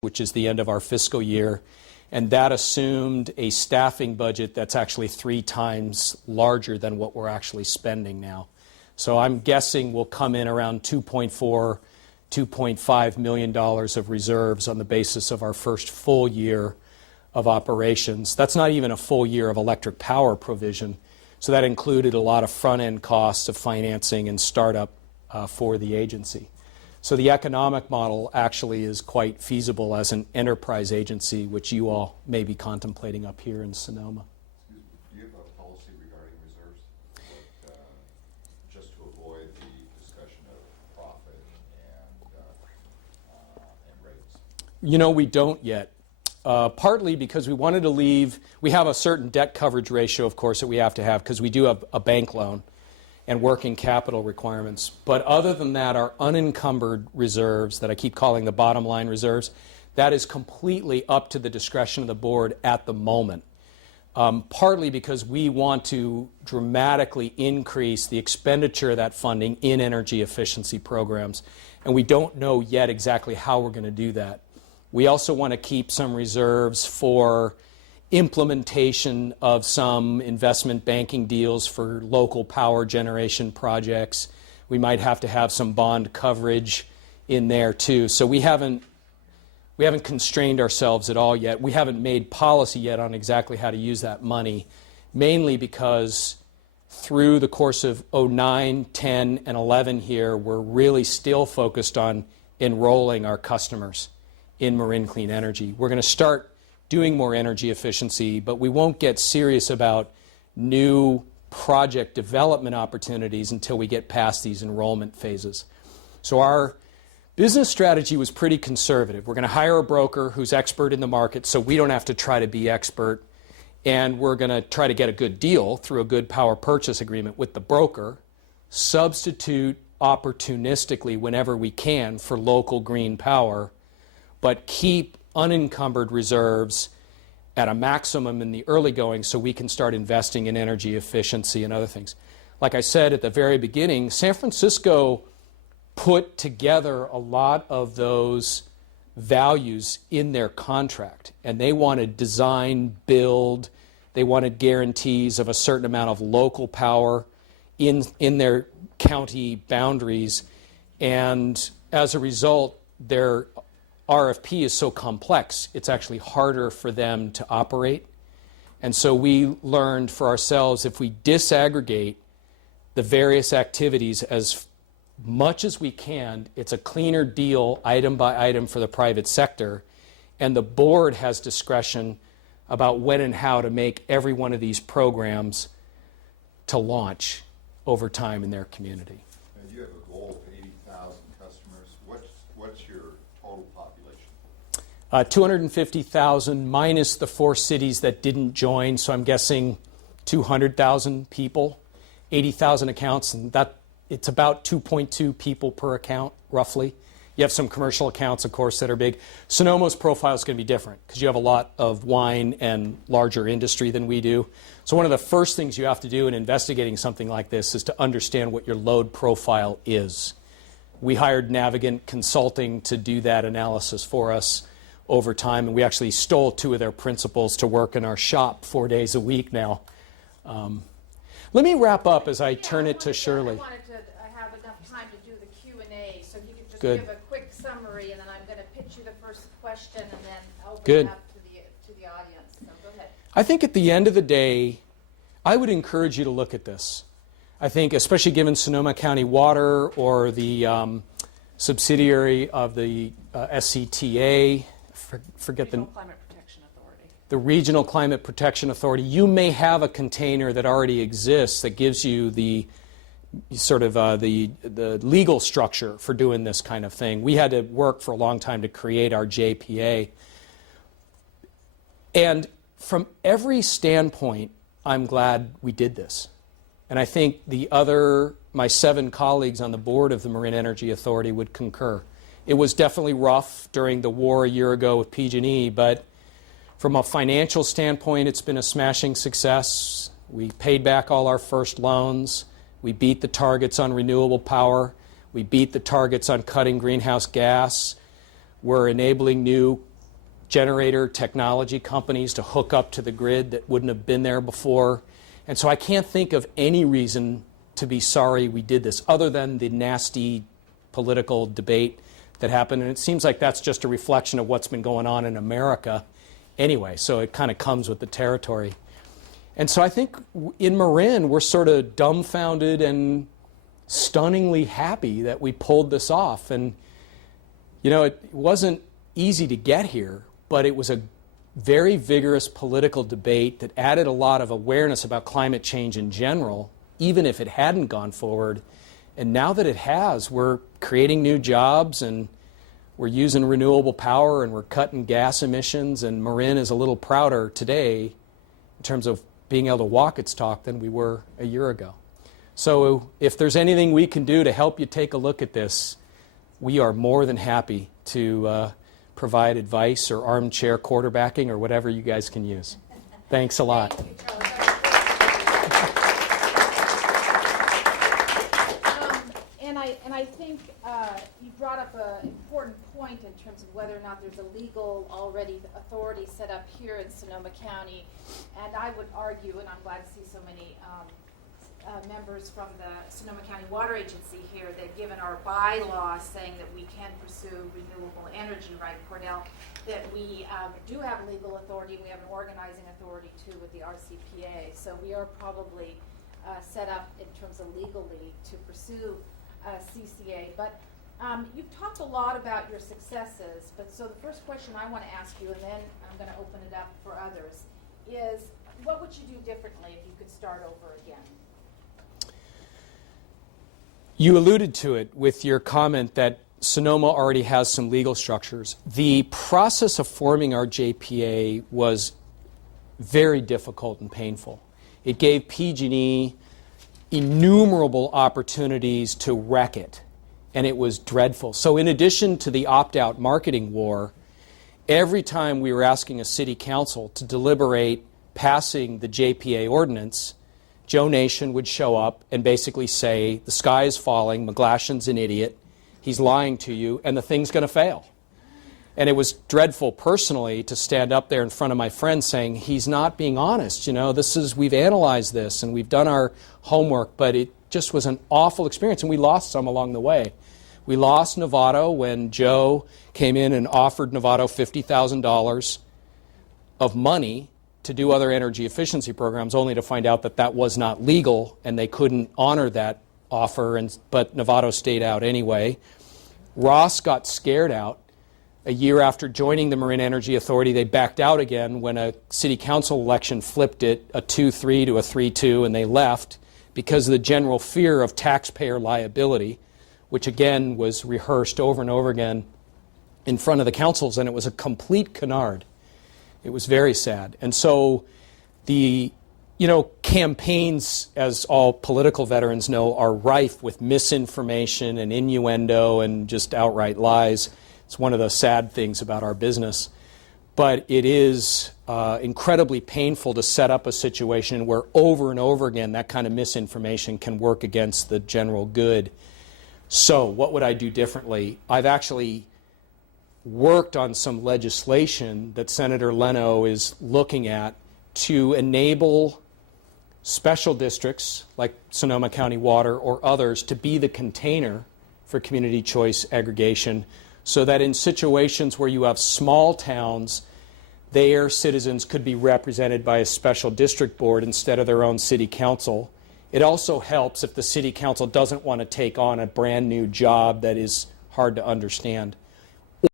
which is the end of our fiscal year, and that assumed a staffing budget that's actually 3 times larger than what we're actually spending now. So I'm guessing we'll come in around $2.4, $2.5 million of reserves on the basis of our first full year of operations. That's not even a full year of electric power provision, so that included a lot of front-end costs of financing and startup for the agency. So the economic model actually is quite feasible as an enterprise agency, which you all may be contemplating up here in Sonoma. Excuse me, do you have a policy regarding reserves? Just to avoid the discussion of profit and rates? You know, we don't yet. Partly because we wanted to leave, we have a certain debt coverage ratio, of course, that we have to have because we do have a bank loan and working capital requirements. But other than that, our unencumbered reserves, that I keep calling the bottom line reserves, that is completely up to the discretion of the board at the moment. Partly because we want to dramatically increase the expenditure of that funding in energy efficiency programs. And we don't know yet exactly how we're going to do that. We also want to keep some reserves for implementation of some investment banking deals for local power generation projects. We might have to have some bond coverage in there too. So we haven't constrained ourselves at all yet. We haven't made policy yet on exactly how to use that money, mainly because through the course of 09, 10, and 11 here, we're really still focused on enrolling our customers in Marin Clean Energy. We're going to start doing more energy efficiency, but we won't get serious about new project development opportunities until we get past these enrollment phases. So our business strategy was pretty conservative. We're going to hire a broker who's expert in the market so we don't have to try to be expert, and we're going to try to get a good deal through a good power purchase agreement with the broker, substitute opportunistically whenever we can for local green power, but keep unencumbered reserves at a maximum in the early going so we can start investing in energy efficiency and other things. Like I said at the very beginning, San Francisco put together a lot of those values in their contract, and they wanted design, build, they wanted guarantees of a certain amount of local power in their county boundaries, and as a result, their RFP is so complex, it's actually harder for them to operate. And so we learned for ourselves, if we disaggregate the various activities as much as we can, it's a cleaner deal item by item for the private sector, and the board has discretion about when and how to make every one of these programs to launch over time in their community. And you have a goal of 80,000 customers. What's your total population? 250,000 minus the 4 cities that didn't join, so I'm guessing 200,000 people, 80,000 accounts, and it's about 2.2 people per account, roughly. You have some commercial accounts, of course, that are big. Sonoma's profile is going to be different because you have a lot of wine and larger industry than we do. So one of the first things you have to do in investigating something like this is to understand what your load profile is. We hired Navigant Consulting to do that analysis for us over time, and we actually stole 2 of their principals to work in our shop 4 days a week now. Let me wrap up as I turn it to Shirlee. I have enough time to do the Q&A, so if you could just Good. give a quick summary, and then I'm going to pitch you the first question, and then open Good. it up to the audience. So go ahead. I think at the end of the day, I would encourage you to look at this. I think, especially given Sonoma County Water or the subsidiary of the SCTA, forget the Climate Protection Authority. The Regional Climate Protection Authority, you may have a container that already exists that gives you the sort of the legal structure for doing this kind of thing. We had to work for a long time to create our JPA. And from every standpoint, I'm glad we did this. And I think my 7 colleagues on the board of the Marin Energy Authority would concur. It was definitely rough during the war a year ago with PG&E, but from a financial standpoint, it's been a smashing success. We paid back all our first loans. We beat the targets on renewable power. We beat the targets on cutting greenhouse gas. We're enabling new generator technology companies to hook up to the grid that wouldn't have been there before. And so I can't think of any reason to be sorry we did this other than the nasty political debate that happened. And it seems like that's just a reflection of what's been going on in America anyway. So it kind of comes with the territory. And so I think in Marin, we're sort of dumbfounded and stunningly happy that we pulled this off. And, you know, it wasn't easy to get here, but it was a very vigorous political debate that added a lot of awareness about climate change in general, even if it hadn't gone forward. And now that it has, we're creating new jobs and we're using renewable power and we're cutting gas emissions, and Marin is a little prouder today in terms of being able to walk its talk than we were a year ago. So if there's anything we can do to help you take a look at this, we are more than happy to provide advice or armchair quarterbacking or whatever you guys can use. Thanks a lot. Thank you, Charlie. And I think you brought up an important point in terms of whether or not there's a legal already authority set up here in Sonoma County. And I would argue, and I'm glad to see so many members from the Sonoma County Water Agency here, that given our bylaws saying that we can pursue renewable energy, right, Cordell, that we do have legal authority. We have an organizing authority too with the RCPA. So we are probably set up in terms of legally to pursue CCA. But you've talked a lot about your successes. But so the first question I want to ask you, and then I'm going to open it up for others, is what would you do differently if you could start over again? You alluded to it with your comment that Sonoma already has some legal structures. The process of forming our JPA was very difficult and painful. It gave PG&E innumerable opportunities to wreck it, and it was dreadful. So in addition to the opt-out marketing war, every time we were asking a city council to deliberate passing the JPA ordinance, Joe Nation would show up and basically say, the sky is falling, McGlashan's an idiot, he's lying to you, and the thing's going to fail. And it was dreadful personally to stand up there in front of my friends saying, he's not being honest, you know, we've analyzed this and we've done our homework, but it just was an awful experience, and we lost some along the way. We lost Novato when Joe came in and offered Novato $50,000 of money to do other energy efficiency programs, only to find out that that was not legal and they couldn't honor that offer, but Novato stayed out anyway. Ross got scared out. A year after joining the Marin Energy Authority, they backed out again when a city council election flipped it a 2-3 to a 3-2, and they left because of the general fear of taxpayer liability, which again was rehearsed over and over again in front of the councils, and it was a complete canard. It was very sad. And so the, campaigns, as all political veterans know, are rife with misinformation and innuendo and just outright lies. It's one of the sad things about our business. But it is incredibly painful to set up a situation where over and over again that kind of misinformation can work against the general good. So what would I do differently? I've actually worked on some legislation that Senator Leno is looking at to enable special districts like Sonoma County Water or others to be the container for community choice aggregation, so that in situations where you have small towns, their citizens could be represented by a special district board instead of their own city council. It also helps if the city council doesn't want to take on a brand new job that is hard to understand.